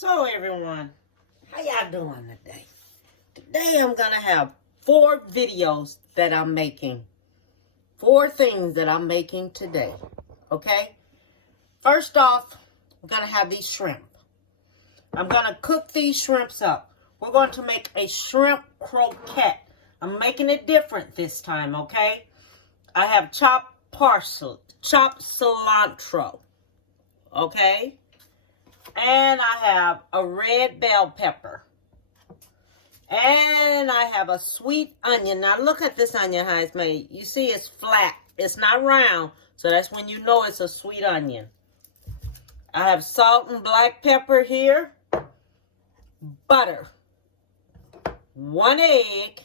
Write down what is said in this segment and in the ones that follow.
So everyone, how y'all doing today? Today I'm gonna have 4 videos that I'm making. 4 things that I'm making today. Okay? First off, we're gonna have these shrimp. I'm gonna cook these shrimps up. We're going to make a shrimp croquette. I'm making it different this time, okay? I have chopped parsley, chopped cilantro, okay? And I have a red bell pepper. And I have a sweet onion. Now look at this onion, how it's made. You see it's flat. It's not round. So that's when you know it's a sweet onion. I have salt and black pepper here. Butter. 1 egg.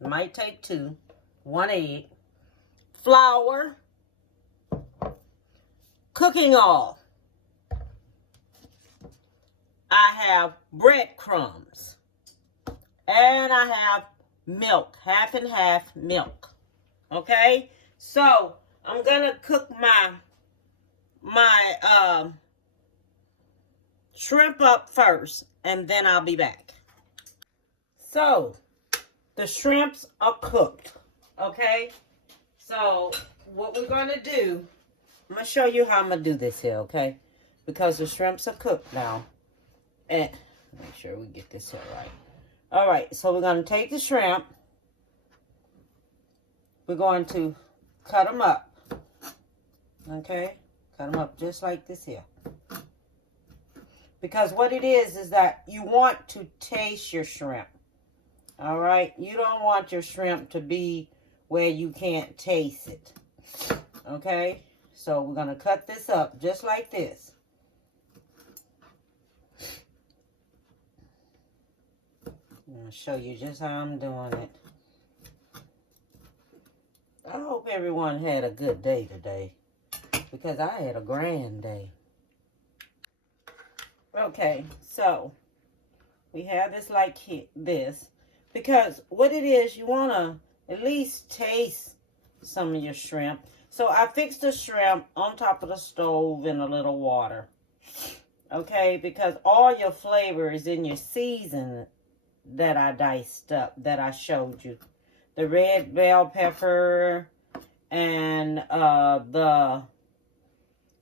Might take 2. 1 egg. Flour. Cooking oil. I have breadcrumbs. And I have milk. Half and half milk. Okay? So, I'm going to cook my shrimp up first. And then I'll be back. So, the shrimps are cooked. Okay? So, what we're going to do, I'm going to show you how I'm going to do this here, okay? Because the shrimps are cooked now. And make sure we get this here right. All right, so we're going to take the shrimp. We're going to cut them up. Okay? Cut them up just like this here. Because what it is that you want to taste your shrimp. All right? You don't want your shrimp to be where you can't taste it. Okay? So we're going to cut this up just like this. I'm going to show you just how I'm doing it. I hope everyone had a good day today. Because I had a grand day. Okay, so we have this like this. Because what it is, you want to at least taste some of your shrimp. So I fixed the shrimp on top of the stove in a little water. Okay, because all your flavor is in your season that I diced up, that I showed you. The red bell pepper and the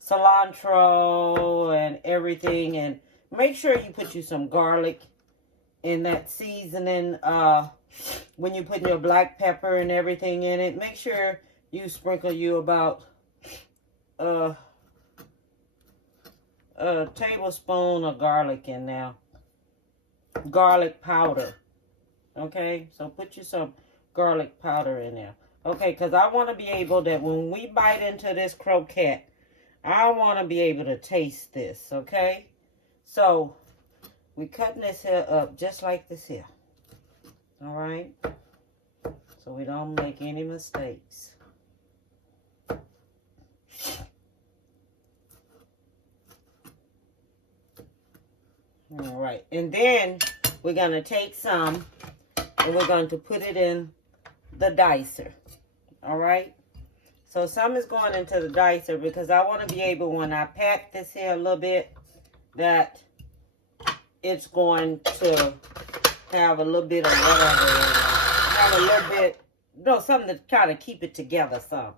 cilantro and everything. And make sure you put you some garlic in that seasoning. When you put your black pepper and everything in it, make sure you sprinkle you about a tablespoon of garlic in there. Garlic powder. Okay, so put you some garlic powder in there. Okay, because I want to be able that when we bite into this croquette, I want to be able to taste this. Okay, so we cutting this here up just like this here. All right, so we don't make any mistakes. All right, and then we're going to take some and we're going to put it in the dicer. All right, so some is going into the dicer because I want to be able, when I pat this here a little bit, that it's going to have a little bit of whatever, have a little bit, no, something to kind of keep it together some.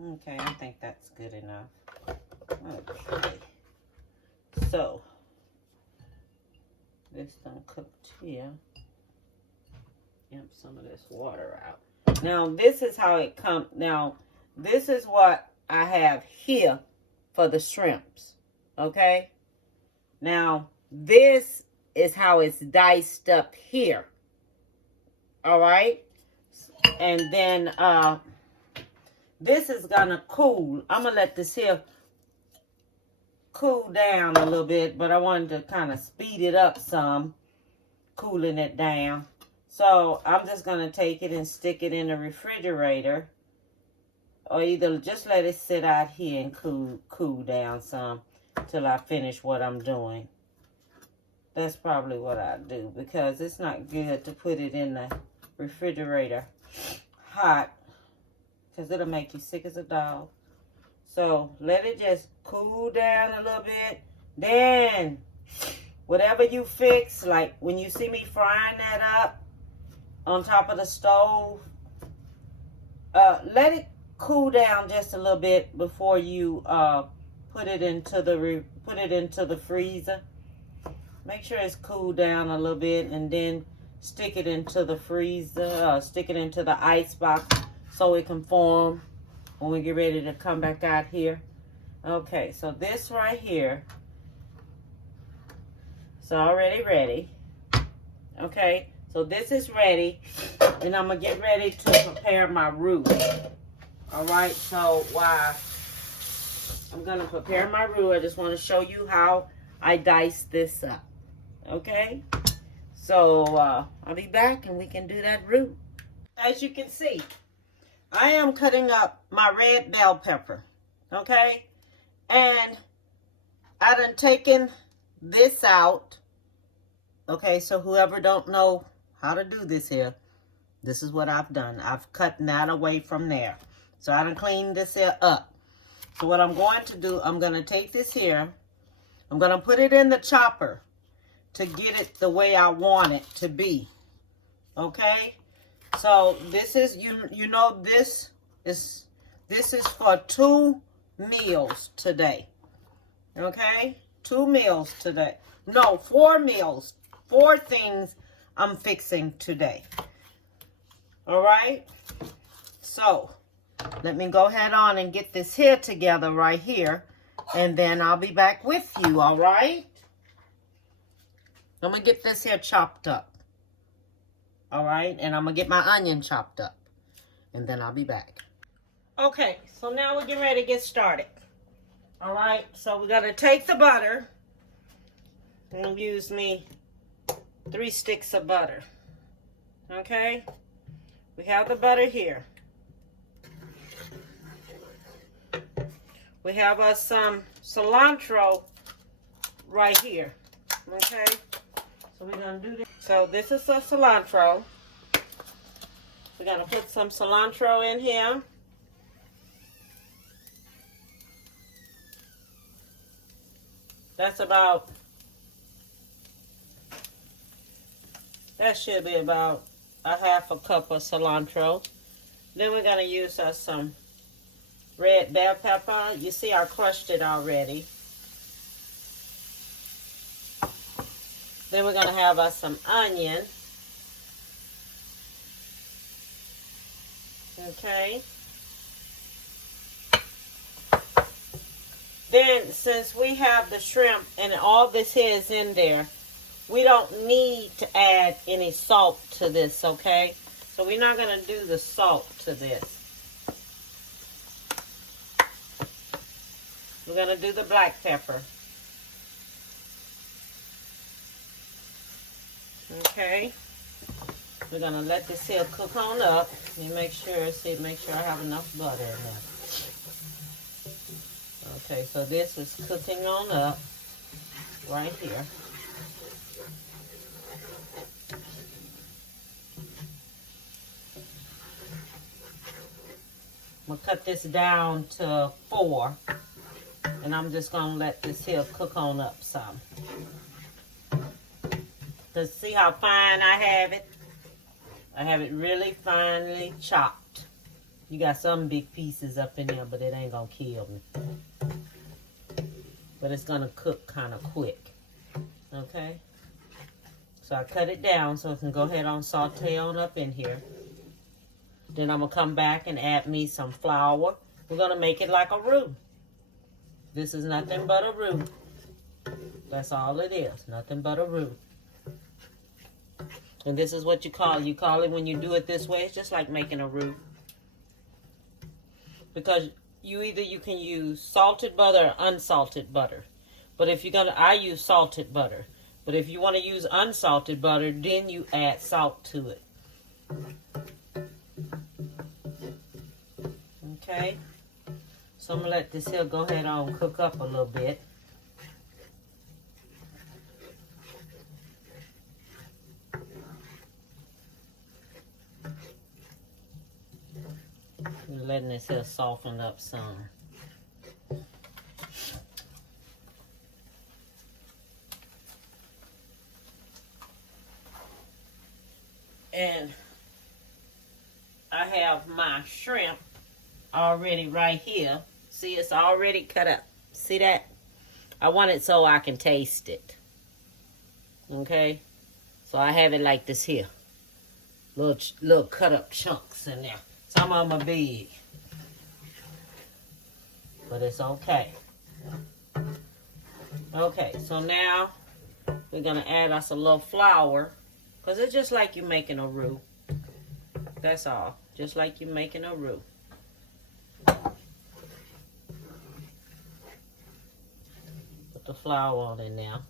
Okay, I think that's good enough. Okay. So, this done cooked here. Yep, some of this water out. Now, this is how it comes. Now, this is what I have here for the shrimps. Okay? Now, this is how it's diced up here. Alright? And then, this is gonna cool. I'm gonna let this here cool down a little bit, but I wanted to kind of speed it up some, cooling it down. So I'm just gonna take it and stick it in the refrigerator, or either just let it sit out here and cool down some till I finish what I'm doing. That's probably what I do, because it's not good to put it in the refrigerator hot, because it'll make you sick as a dog. So let it just cool down a little bit. Then whatever you fix, like when you see me frying that up on top of the stove, let it cool down just a little bit before you put it into the freezer. Make sure it's cooled down a little bit, and then stick it into the freezer, stick it into the ice box so it can form when we get ready to come back out here. Okay, so this right here is already ready. Okay, so this is ready, and I'm gonna get ready to prepare my roux. All right, so while I'm gonna prepare my roux, I just want to show you how I dice this up. Okay, so I'll be back and we can do that roux. As you can see, I am cutting up my red bell pepper. Okay, and I done taken this out. Okay, so whoever don't know how to do this here, this is what I've done. I've cut that away from there. So I done cleaned this here up. So what I'm going to do, I'm going to take this here. I'm going to put it in the chopper to get it the way I want it to be. Okay? So this is, you know, this is for 2 meals today. Okay? 2 meals today. No, 4 meals. 4 things I'm fixing today. All right? So let me go ahead on and get this here together right here, and then I'll be back with you, all right? I'm going to get this here chopped up, all right? And I'm going to get my onion chopped up, and then I'll be back. Okay, so now we're getting ready to get started, all right? So we're going to take the butter and use me 3 sticks of butter, okay? We have the butter here. We have us some cilantro right here, okay? So we're going to do this. So this is the cilantro. We're going to put some cilantro in here. That's about, that should be about a half a cup of cilantro. Then we're going to use us some red bell pepper. You see I crushed it already. Then we're going to have us some onion. Okay. Then since we have the shrimp and all this here is in there, we don't need to add any salt to this, okay? So we're not going to do the salt to this. We're going to do the black pepper. Okay. We're going to let this here cook on up. Let me make sure I have enough butter in there. Okay, so this is cooking on up right here. I'm going to cut this down to 4. And I'm just going to let this here cook on up some. To see how fine I have it? I have it really finely chopped. You got some big pieces up in there, but it ain't going to kill me. But it's going to cook kind of quick. Okay? So I cut it down so it can go ahead and saute on up in here. Then I'm going to come back and add me some flour. We're going to make it like a roux. This is nothing but a roux. That's all it is. Nothing but a roux. And this is what you call it when you do it this way. It's just like making a roux. Because you can use salted butter or unsalted butter. But if you're going to, I use salted butter. But if you want to use unsalted butter, then you add salt to it. Okay. So I'm going to let this here go ahead on cook up a little bit. Let letting this here soften up some. And I have my shrimp already right here. See, it's already cut up. See that? I want it so I can taste it. Okay? So I have it like this here. Little cut up chunks in there. Some of them are big. But it's okay. Okay, so now we're going to add us a little flour. Because it's just like you're making a roux. That's all. Just like you're making a roux. Put the flour on it now.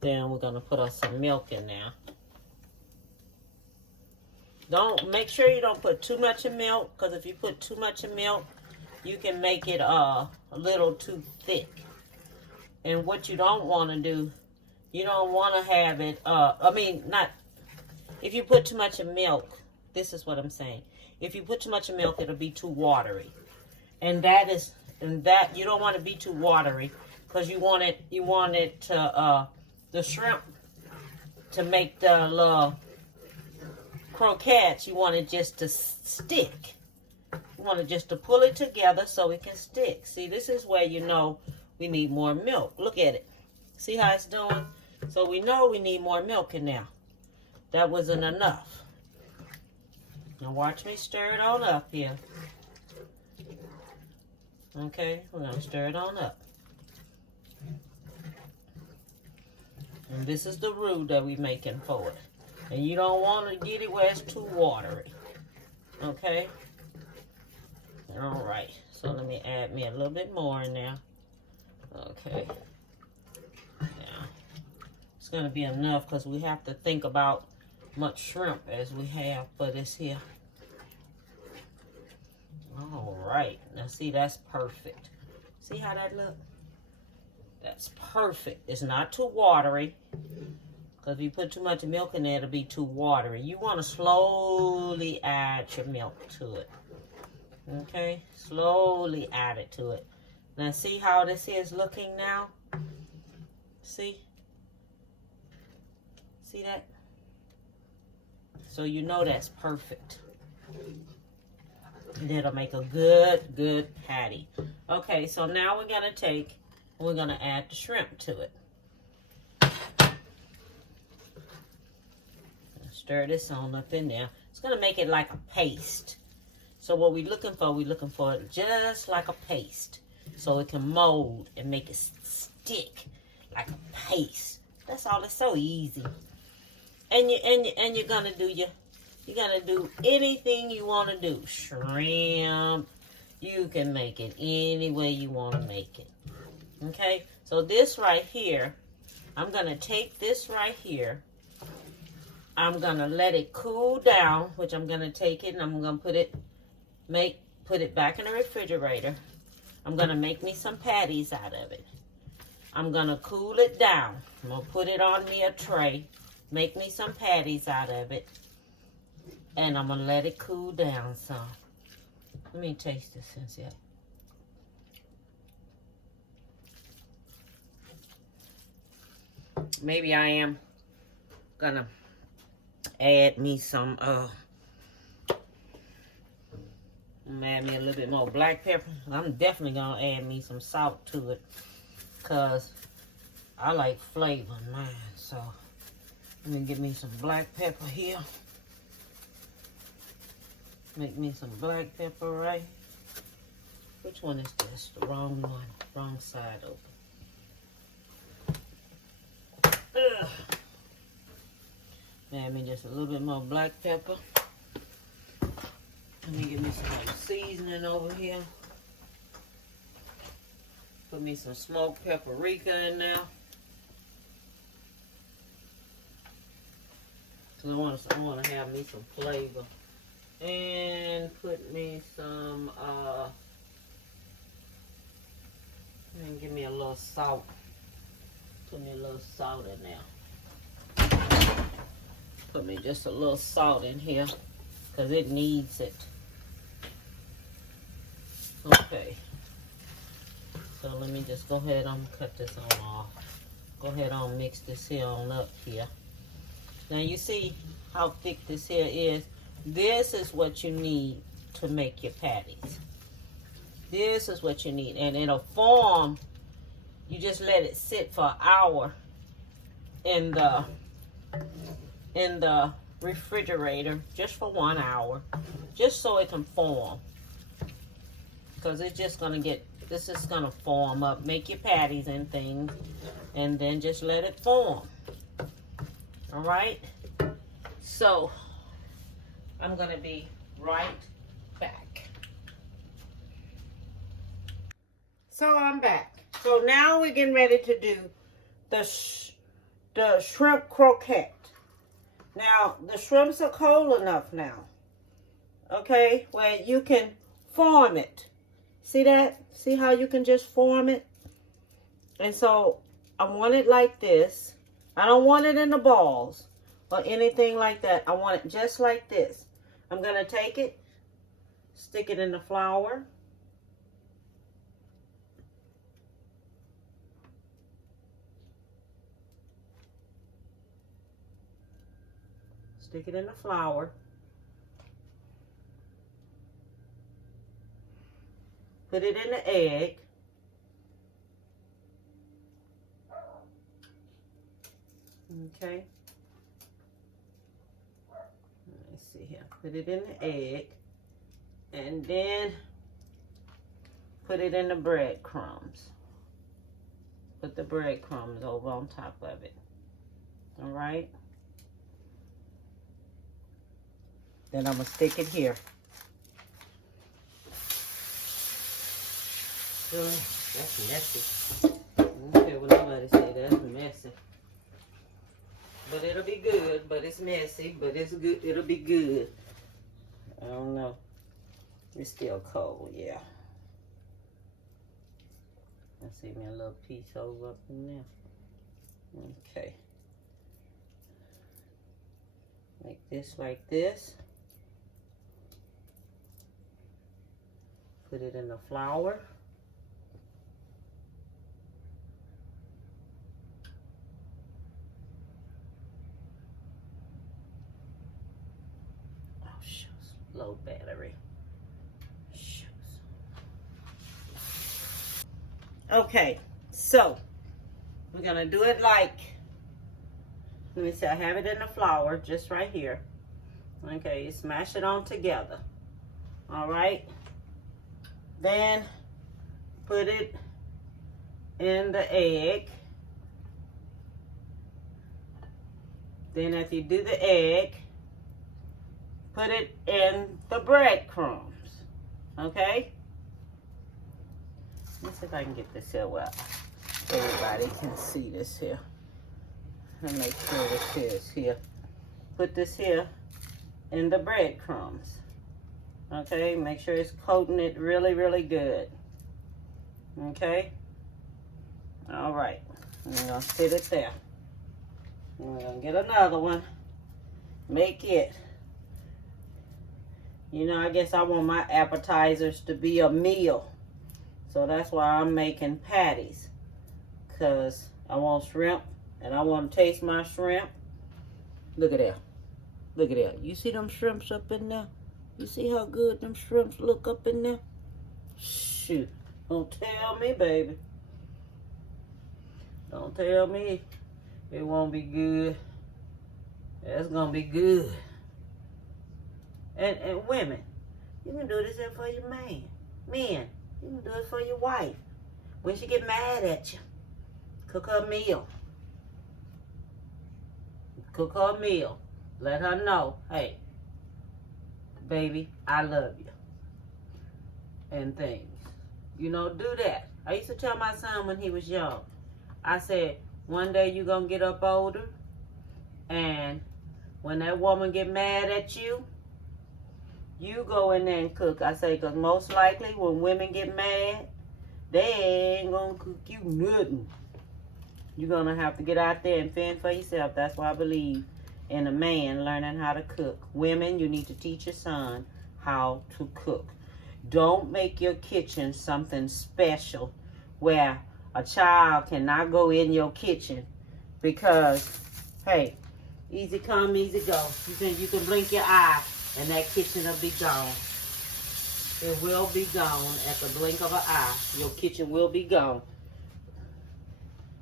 Then we're going to put us some milk in there. Make sure you don't put too much in milk. Because if you put too much in milk, you can make it a little too thick. And what you don't want to do, you don't want to have it, if you put too much in milk, this is what I'm saying. If you put too much in milk, it'll be too watery. And that you don't want to be too watery because you want it to, the shrimp to make the little croquettes, you want it just to stick. You want it just to pull it together so it can stick. See, this is where you know we need more milk. Look at it. See how it's doing? So we know we need more milk in there. That wasn't enough. Now watch me stir it on up here. Okay, we're going to stir it on up. And this is the roux that we're making for it. And you don't want to get it where it's too watery. Okay? All right. So let me add me a little bit more in there. Okay. Now, it's going to be enough because we have to think about much shrimp as we have for this here. All right. Now, see, that's perfect. See how that look? That's perfect. It's not too watery. Because if you put too much milk in there, it'll be too watery. You want to slowly add your milk to it. Okay? Slowly add it to it. Now, see how this here is looking now? See? See that? So you know that's perfect. And it'll make a good patty. Okay, so now we're going to add the shrimp to it. Stir this on up in there. It's going to make it like a paste. So what we're looking for it just like a paste. So it can mold and make it stick like a paste. That's all. It's so easy. And you're gonna do anything you want to do. Shrimp. You can make it any way you want to make it. Okay. So this right here, I'm gonna take this right here. I'm gonna let it cool down, which I'm gonna take it and I'm gonna put it back in the refrigerator. I'm going to make me some patties out of it. I'm going to cool it down. I'm going to put it on me a tray. Make me some patties out of it. And I'm going to let it cool down some. Let me taste this since yet. Maybe I am going to add me some add me a little bit more black pepper. I'm definitely going to add me some salt to it. Because I like flavor in mine. So, let me get me some black pepper here. Make me some black pepper, right? Which one is this? The wrong one. Wrong side open. Ugh. Add me just a little bit more black pepper. Let me get me some seasoning over here. Put me some smoked paprika in there. Cause I want to have me some flavor. And put me some, and give me a little salt. Put me a little salt in there. Put me just a little salt in here. because it needs it. Okay. So let me just go ahead and cut this on off. Go ahead and mix this here on up here. Now you see how thick this here is. This is what you need to make your patties. This is what you need. And it'll form. You just let it sit for an hour in the refrigerator, just for 1 hour, just so it can form. Because it's just gonna this is gonna form up. Make your patties and things, and then just let it form. All right. So I'm gonna be right back. So I'm back. So now we're getting ready to do the shrimp croquette. Now, the shrimps are cold enough now, okay, where you can form it. See that? See how you can just form it? And so, I want it like this. I don't want it in the balls or anything like that. I want it just like this. I'm going to take it, stick it in the flour. Stick it in the flour. Put it in the egg. Okay. Let's see here. Put it in the egg. And then put it in the breadcrumbs. Put the breadcrumbs over on top of it. All right. Then I'm going to stick it here. That's messy. I don't care what nobody say, that's messy. But it'll be good, but it's messy, but it's good. It'll be good. I don't know. It's still cold, yeah. I see me a little piece over up in there. Okay. Make this like this. Put it in the flour. Oh, shucks. Low battery. Shucks. Okay, so we're going to do it like, let me see, I have it in the flour just right here. Okay, you smash it on together. All right. Then put it in the egg. Then after you do the egg, put it in the breadcrumbs. Okay? Let's see if I can get this here well. Everybody can see this here. And make sure this here is here. Put this here in the breadcrumbs. Okay, make sure it's coating it really, really good. Okay? All right. I'm going to sit it there. And we're going to get another one. Make it. You know, I guess I want my appetizers to be a meal. So that's why I'm making patties. Because I want shrimp. And I want to taste my shrimp. Look at that. Look at that. You see them shrimps up in there? You see how good them shrimps look up in there? Shoot. Don't tell me, baby. Don't tell me it won't be good. It's going to be good. And women, you can do this for your man. Men, you can do it for your wife. When she get mad at you, cook her a meal. Cook her a meal. Let her know, hey, baby, I love you. And things. You know, do that. I used to tell my son when he was young, I said, one day you're going to get up older, and when that woman get mad at you, you go in there and cook. I say, because most likely when women get mad, they ain't going to cook you nothing. You're going to have to get out there and fend for yourself. That's why I believe and a man learning how to cook. Women, you need to teach your son how to cook. Don't make your kitchen something special where a child cannot go in your kitchen because, hey, easy come, easy go. You can blink your eye and that kitchen will be gone. It will be gone at the blink of an eye. Your kitchen will be gone.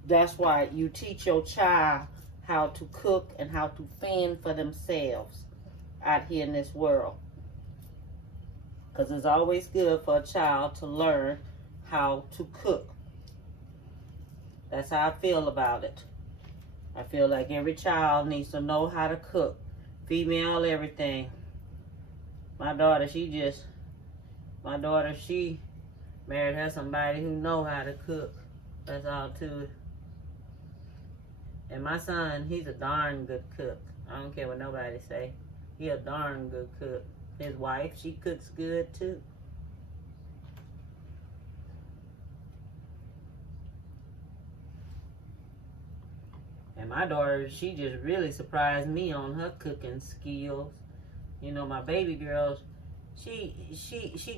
That's why you teach your child how to cook and how to fend for themselves out here in this world. Because it's always good for a child to learn how to cook. That's how I feel about it. I feel like every child needs to know how to cook. Female, everything. My daughter, she married her somebody who know how to cook. That's all to it. And my son, he's a darn good cook. I don't care what nobody say. He a darn good cook. His wife, she cooks good too. And my daughter, she just really surprised me on her cooking skills. You know, my baby girl, she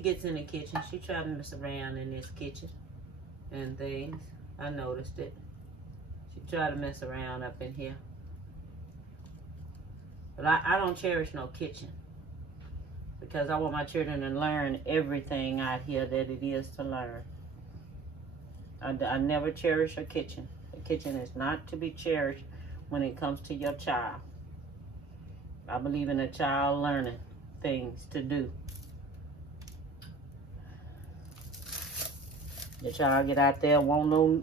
gets in the kitchen. She tries to mess around in this kitchen and things. I noticed it. She tried to mess around up in here. But I don't cherish no kitchen. Because I want my children to learn everything out here that it is to learn. I never cherish a kitchen. A kitchen is not to be cherished when it comes to your child. I believe in a child learning things to do. Your child get out there won't know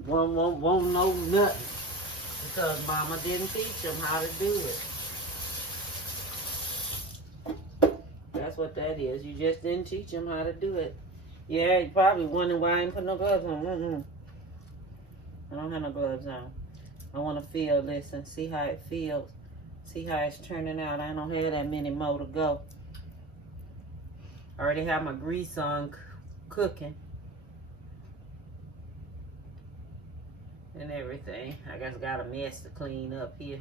nothing because mama didn't teach them how to do it. That's what that is. You just didn't teach them how to do it. Yeah, you probably wondering why I ain't put no gloves on. I don't have no gloves on. I want to feel this and see how it feels. See how it's turning out. I don't have that many more to go. I already have my grease on cooking. And everything. I just got a mess to clean up here.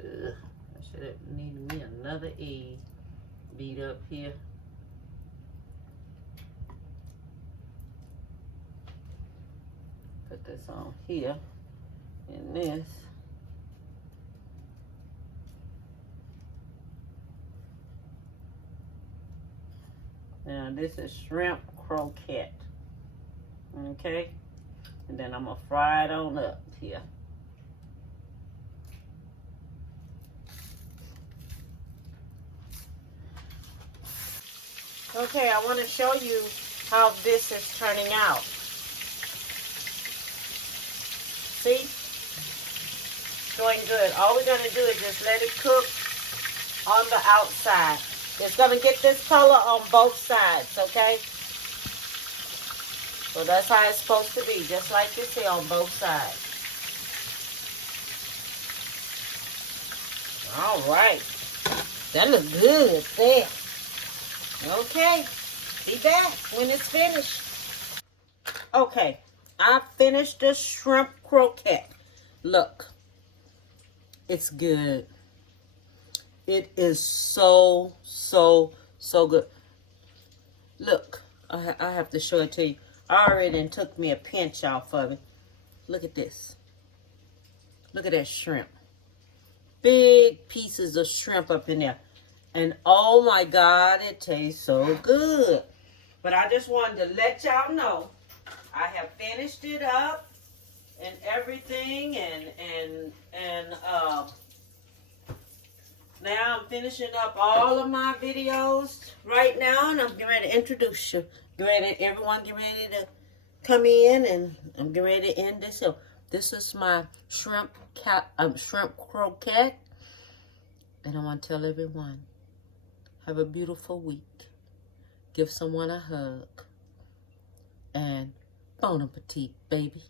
Ugh, I should have needed me another egg beat up here. Put this on here and this. Now this is shrimp croquette. Okay? And then I'm gonna fry it on up here. Okay, I want to show you how this is turning out. See? Doing good. All we're going to do is just let it cook on the outside. It's going to get this color on both sides, okay? So that's how it's supposed to be, just like you see on both sides. All right. That looks good there. Okay, be back when it's finished. Okay, I finished the shrimp croquette. Look, it's good. It is so good. Look, I have to show it to you. I already took me a pinch off of it. Look at this. Look at that shrimp. Big pieces of shrimp up in there. And oh my God, it tastes so good. But I just wanted to let y'all know I have finished it up and everything, and now I'm finishing up all of my videos right now, and I'm getting ready to introduce you. Everyone get ready to come in, and I'm getting ready to end this. So this is my shrimp croquette, and I want to tell everyone, have a beautiful week. Give someone a hug, and bon appetit, baby.